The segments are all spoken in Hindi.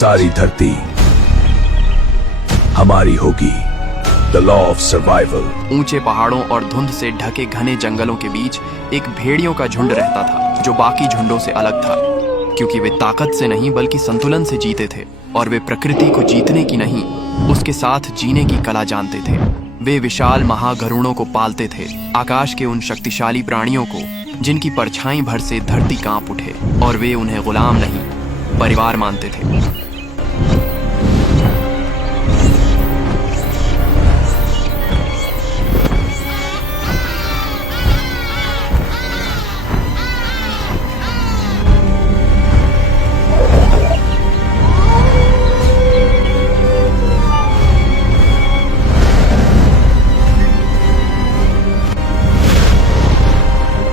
सारी धरती हमारी होगी। The law of survival. ऊंचे पहाड़ों और धुंध से ढके घने जंगलों के बीच एक भेड़ियों का झुंड रहता था, जो बाकी झुंडों से अलग था, क्योंकि वे ताकत से नहीं बल्कि संतुलन से जीते थे और वे प्रकृति को जीतने की नहीं, उसके साथ जीने की कला जानते थे। वे विशाल महागरुड़ों को पालते थे, आकाश के उन शक्तिशाली प्राणियों को जिनकी परछाई भर से धरती कांप उठे, और वे उन्हें गुलाम नहीं, परिवार मानते थे।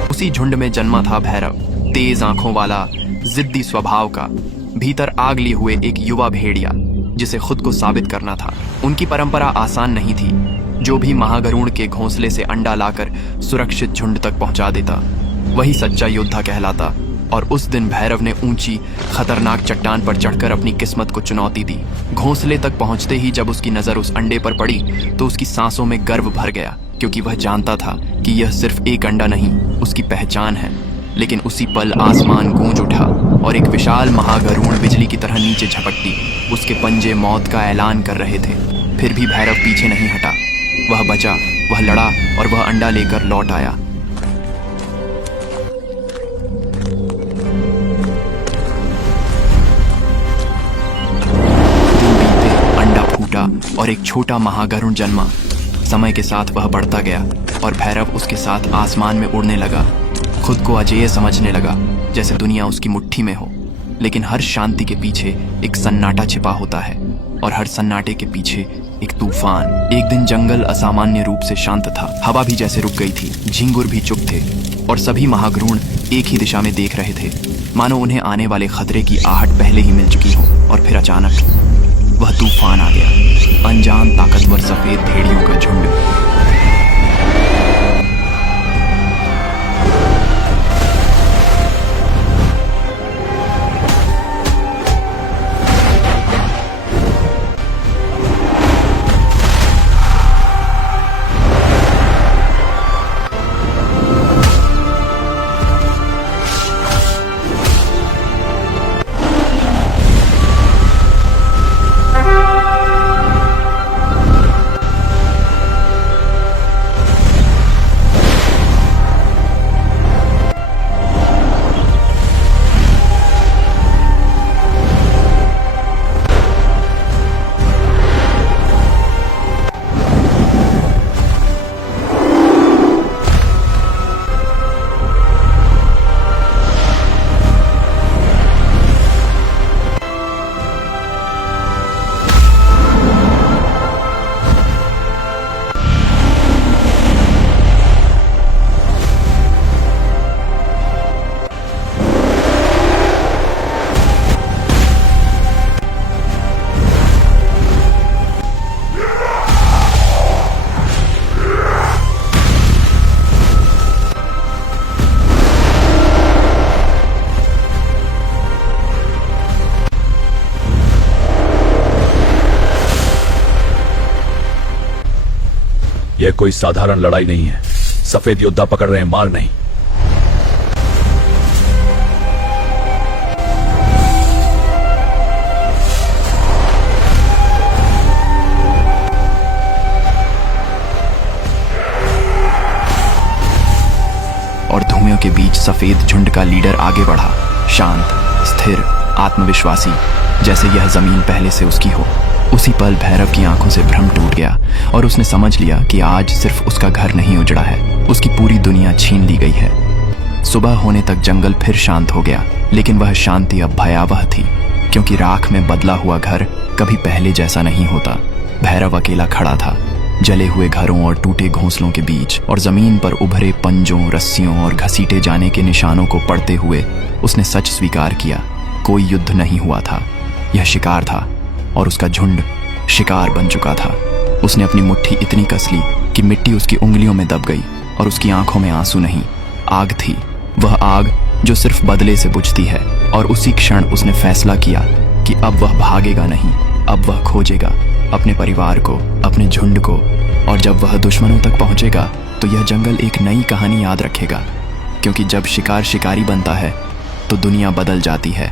उसी झुंड में जन्मा था भैरव, तेज आंखों वाला, जिद्दी स्वभाव का, भीतर आग लिए हुए एक युवा भेड़िया जिसे खुद को साबित करना था। उनकी परंपरा आसान नहीं थी। जो भी महागरुड़ के घोंसले से अंडा लाकर सुरक्षित झुंड तक पहुंचा देता, वही सच्चा योद्धा कहलाता। और उस दिन भैरव ने ऊंची खतरनाक चट्टान पर चढ़कर अपनी किस्मत को चुनौती दी। घोंसले तक पहुंचते ही जब उसकी नजर उस अंडे पर पड़ी तो उसकी सांसों में गर्व भर गया, क्योंकि वह जानता था कि यह सिर्फ एक अंडा नहीं, उसकी पहचान है। लेकिन उसी पल आसमान गूंज उठा और एक विशाल महागरुड़ बिजली की तरह नीचे झपटी। उसके पंजे मौत का ऐलान कर रहे थे, फिर भी भैरव पीछे नहीं हटा। वह बचा, वह लड़ा और वह अंडा लेकर लौट आया। दिन बीते, अंडा फूटा और एक छोटा महागरुड़ जन्मा। समय के साथ वह बढ़ता गया और भैरव उसके साथ आसमान में उड़ने लगा। खुद को अजेय समझने लगा, जैसे दुनिया उसकी मुट्ठी में हो। लेकिन हर शांति के पीछे एक सन्नाटा छिपा होता है, और हर सन्नाटे के पीछे एक तूफान। एक दिन जंगल असामान्य रूप से शांत था। हवा भी जैसे रुक गई थी, झिंगुर भी चुप थे, और सभी महागरुड़ एक ही दिशा में देख रहे थे, मानो उन्हें आने वाले खतरे की आहट पहले ही मिल चुकी हो। और फिर अचानक वह तूफान आ गया। अनजान ताकतवर सफेद भेड़ियों का झुंड। यह कोई साधारण लड़ाई नहीं है। सफेद योद्धा पकड़ रहे हैं, मार नहीं। और धुएं के बीच सफेद झुंड का लीडर आगे बढ़ा, शांत, स्थिर, आत्मविश्वासी, जैसे यह जमीन पहले से उसकी हो। उसी पल भैरव की आंखों से भ्रम टूट गया और उसने समझ लिया कि आज सिर्फ उसका घर नहीं उजड़ा है, उसकी पूरी दुनिया छीन ली गई है। सुबह होने तक जंगल फिर शांत हो गया, लेकिन वह शांति अब भयावह थी, क्योंकि राख में बदला हुआ घर कभी पहले जैसा नहीं होता। भैरव अकेला खड़ा था, जले हुए घरों और टूटे घोंसलों के बीच, और जमीन पर उभरे पंजों, रस्सियों और घसीटे जाने के निशानों को पढ़ते हुए उसने सच स्वीकार किया, कोई युद्ध नहीं हुआ था, यह शिकार था, और उसका झुंड शिकार बन चुका था। उसने अपनी मुट्ठी इतनी कस ली कि मिट्टी उसकी उंगलियों में दब गई, और उसकी आंखों में आंसू नहीं, आग थी। वह आग जो सिर्फ बदले से बुझती है। और उसी क्षण उसने फैसला किया कि अब वह भागेगा नहीं, अब वह खोजेगा अपने परिवार को, अपने झुंड को। और जब वह दुश्मनों तक पहुंचेगा तो यह जंगल एक नई कहानी याद रखेगा, क्योंकि जब शिकार शिकारी बनता है तो दुनिया बदल जाती है।